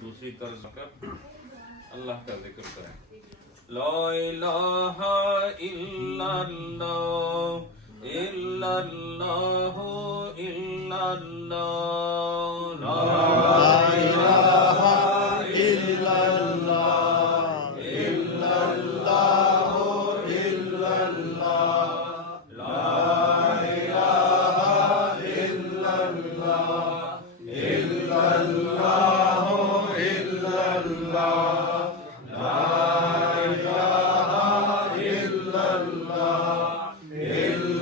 दूसरी तर्ज कर अल्लाह का जिक्र करें। ला इलाहा इल्लल्लाह इल्लल्लाह इल्लल्लाह ला इलाहा इल्लल्लाह इल्लल्लाह इल्लल्लाह ला इलाहा इल्लल्लाह इल्लल्लाह إلا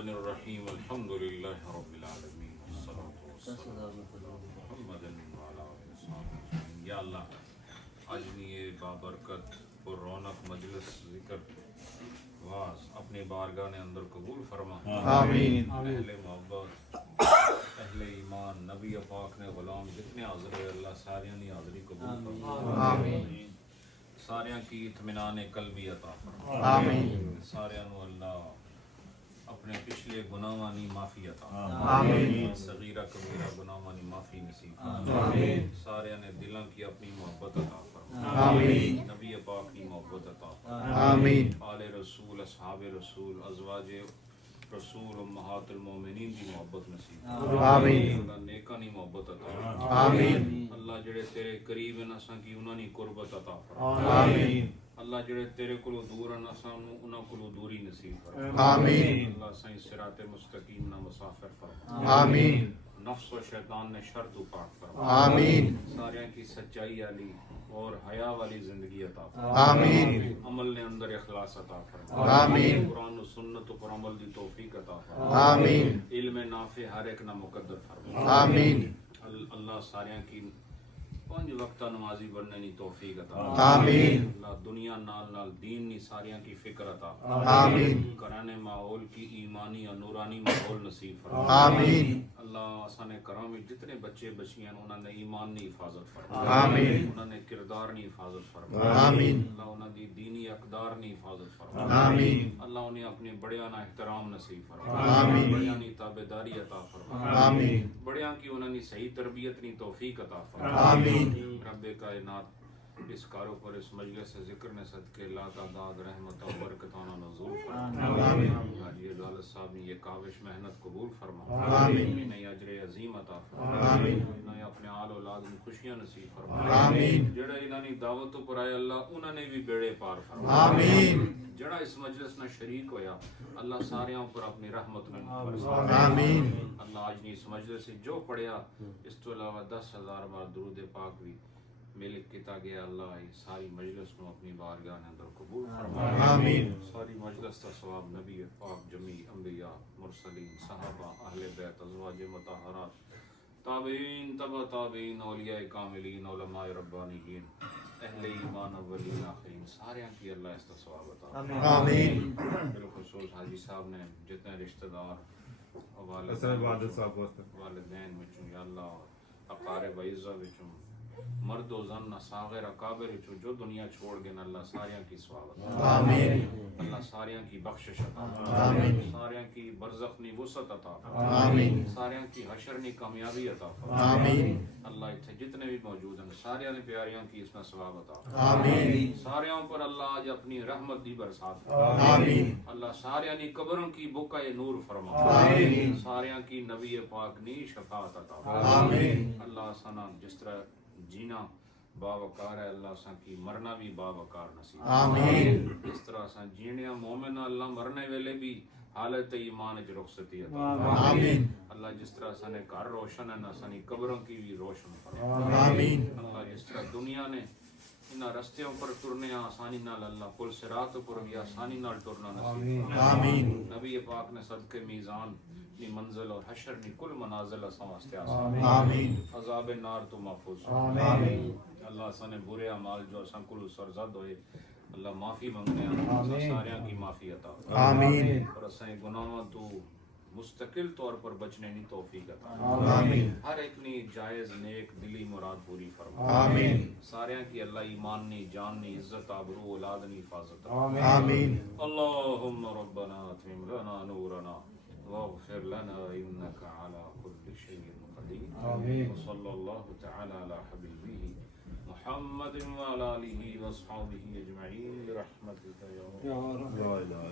Bismillahirrahmanirrahim. Alhamdulillahi Rabbil Alameen. Wassalatu wassalamu ala Muhammadin wa ala alihi wa sahbihi. Ya Allah, आज भी ये बाबरकत और रौनक मजलिस जिक्र वाज अपनी बारगाह ने अंदर कबूल फरमा। आमीन। अहले मोहब्बत, अहले ईमान, नबी पाक ने गुलाम जितने हाजिर है अल्लाह सारियां की हाजिरी कबूल फरमा। आमीन। सारियां की इत्मीनान कल्बी अता फरमा। आमीन। सारियां नु अल्लाह अपने पिछले गुनाहां दी माफी अता आमीन। सगीरा कबीरा गुनाहां दी माफी नसीब आमीन। सारियां ने दिलों की अपनी मोहब्बत अता फरमा। आमीन। नबी पाक की मोहब्बत अता फरमा। आमीन। आले रसूल, असहाबे रसूल, अज़वाजे रसूल, उम्महातुल मोमिनीन की मोहब्बत नसीब आमीन। अल्लाह नेकां दी मोहब्बत अता आमीन। अल्लाह जेड़े तेरे करीब हैं असां की उन्हां दी कुर्बत अता फरमा। आमीन। अल्लाह जेड़े तेरे कोलों दूर हैं असां नूं उन्हां कोलों दूरी नसीब फरमा। आमीन। अल्लाह साईं सिराते मुस्तकीम ना मुसाफिर फरमा। आमीन। नफ्स व शैतान ने शर तो पाक फरमा। आमीन। सारियां की सच्चाई वाली और हया वाली जिंदगी अता फरमा। आमीन। अमल ने अंदर इखलास अता फरमा। आमीन। कुरान और सुन्नत पर अमल दी तौफीक अता फरमा। आमीन। इल्म नाफे हर एक ना मुकद्दर फरमा। आमीन। अल्लाह सारियां की 5 वक्त नमाजी बनने नी तौफीक अता आमीन। अल्लाह दुनिया नाल नाल दीन नी सारियां की फिक्र अता आमीन। कराने माहौल की ईमानी और नूरानी माहौल नसीब फरमा। आमीन। अल्लाह असाने घरों में जितने बच्चे बच्चियां उन्होंने ईमान नी हिफाजत फरमा। आमीन। उन्होंने किरदार नी हिफाजत फरमा। आमीन। अल्लाह उन्हां दी दीनी अकदार नी हिफाजत फरमा। आमीन। अल्लाह उन्हें अपने बड़ियां ना एहतराम नसीब फरमा। आमीन। बड़ियां नी ताबेदारी अता फरमा। आमीन। बड़ियां की उन्हां दी सही तरबियत नी तौफीक अता फरमा। आमीन। रब्बे कायनात इस कारों पर इस मजलिस से जिक्र ने सदके ला तादाद रहमत और बरकताना नज़ूल फरमा। आमीन। हाजी अदालत साहब ने ये काविश मेहनत कबूल फरमा। आमीन। इन्हें अजर अजीम अता फरमा। आमीन। इन्हें अपने आल औलाद में खुशियां नसीब फरमा। आमीन। जेड़े इन्हां दी दावत पर आए अल्लाह उन्होंने भी बेड़े पार फरमा। आमीन। जड़ा इस मजलिस में शरीक होया अल्लाह सारे ऊपर अपनी रहमत में आमीन। अल्लाह आज नहीं इस मजलिस से जो पढ़िया इस तो अलावा 10,000 बार दुरूद पाक भी मिल किता गया अल्लाह ये सारी मजलिस को अपनी बारगाह के अंदर कबूल फरमाए आमीन। सारी मजलिस का सवाब नबी पाक जमी अंबिया मुरसलीन सहाबा अहले बैत अज़वाज मुतहहरात ताबईन तबा ताबईन औलिया कामिलीन उलमाए रब्बानीयीन अहले ईमान अव्वलीन आखिरीन सारे की अल्लाह इसका सवाब अता आमीन। बिलखुसूस हाजी साहब ने जितने रिश्तेदार वालिदैन विचों या अल्लाह अकारिब इज़्ज़ा विचों मर्दो जन सागिर अकाबिर विचों जो दुनिया छोड़ गए अल्लाह सारियां की सवाब अता आमीन। अल्लाह सारियां की बख्शिश अता आमीन। सारियां की बरज़ख नी वुसअत अता आमीन। सारियां की हशर नी कामयाबी अता आमीन। अल्लाह इत्थे जितने भी मौजूद हैं सारियां ने प्यारियां की इसमें सवाब अता आमीन। सारियां पर अल्लाह आज अपनी रहमत दी बरसात आमीन। अल्लाह सारियां नी कब्रों की बुकाए नूर फरमा आमीन। सारियां की नबी पाक नी शफाअत अता आमीन। अल्लाह सना जिस तरह जीना बावकार है अल्लाह सा की मरना भी बावकार नसीब आमीन। इस तरह सा जीने मोमिन अल्लाह मरने वेले भी हालत ईमान च रुखसती अता आमीन। अल्लाह जिस तरह सने घर रोशन है ना सनी कब्रों की भी रोशन फरमा आमीन। अल्लाह जिस तरह दुनिया ने इन रस्तियों पर तुरने आसानी नाल अल्लाह पुल सिरात पर भी आसानी नाल टुरना नसीब आमीन। नबी पाक ने सदके मीज़ान नी मंजिल और हशर नी कुल मनाजिल असा वास्ते आसान आमीन। अज़ाब नार तो महफूज आमीन। अल्लाह सने बुरे अमाल जो असा कुल सरजद होए अल्लाह माफी मंगने अल्लाह सारियां की माफी अता आमीन। और असा गुनाहों तो मुस्तकिल तौर पर बचने नी तौफीक अता आमीन। हर एक नी जायज नेक दिली मुराद पूरी फरमा आमीन। सारियां की अल्लाह ईमान नी जान नी इज्जत आबरू औलाद नी हिफाजत आमीन। अल्लाहुम्मा रब्बना अतिम लना नूरना वाग़फिर लना इन्नका अला कुल्लि शैइन क़दीर आमीन। सल्लल्लाहु तआला अला हबीबिही मुहम्मद व अला आलिहि व अस्हाबिहि अजमईन बिरहमतिका या या रब।